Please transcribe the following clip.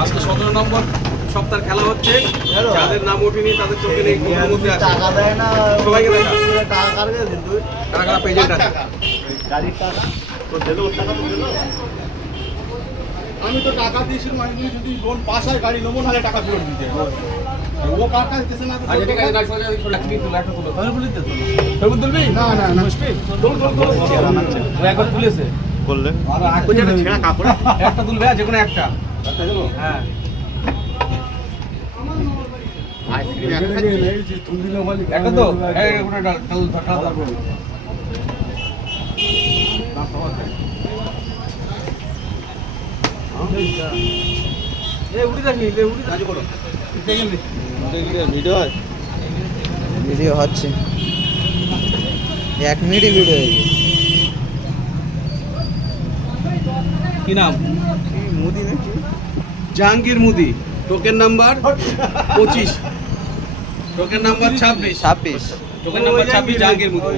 আজকে 17 নম্বর সপ্তাহের খেলা হচ্ছে। যাদের নাম ওঠেনি তাদের চোখে নেই মধ্যে আছে। টাকা দেয় না সবাইকে দেখা টাকা কাটবে কিন্তু টাকা পেজেন্ট আছে। গাড়ির টাকা তো দিলো ওর টাকা তো দিলো আমি তো টাকা দিয়েছিলাম আমি যদি লোন পাস হয় গাড়ি নেবো নাহলে টাকা ফেরত দিতে ও কার কাছে দিতেছে না আচ্ছা ঠিক আছে, গাড়ি সোজা তুমি তুলো একটা তুলো। ফেরত তুলবি? না না না ও একবার তুলেছে। বললে আর ছেঁড়া কাপড় একটা তুলবে, যে কোনো একটা। হ্যাঁ। একটা তো এই ওটা ঢাল এ উড়ি যাবি, উড়ি যাবি করো। ভিডিও ভিডিও হচ্ছে 1 মিনিটই ভিডিও হয়েছে কি নাম? মুদি নাকি জাহাঙ্গীর মুদি। Token number 25, token number 26, 26 token number 26 Jahangir মুদি।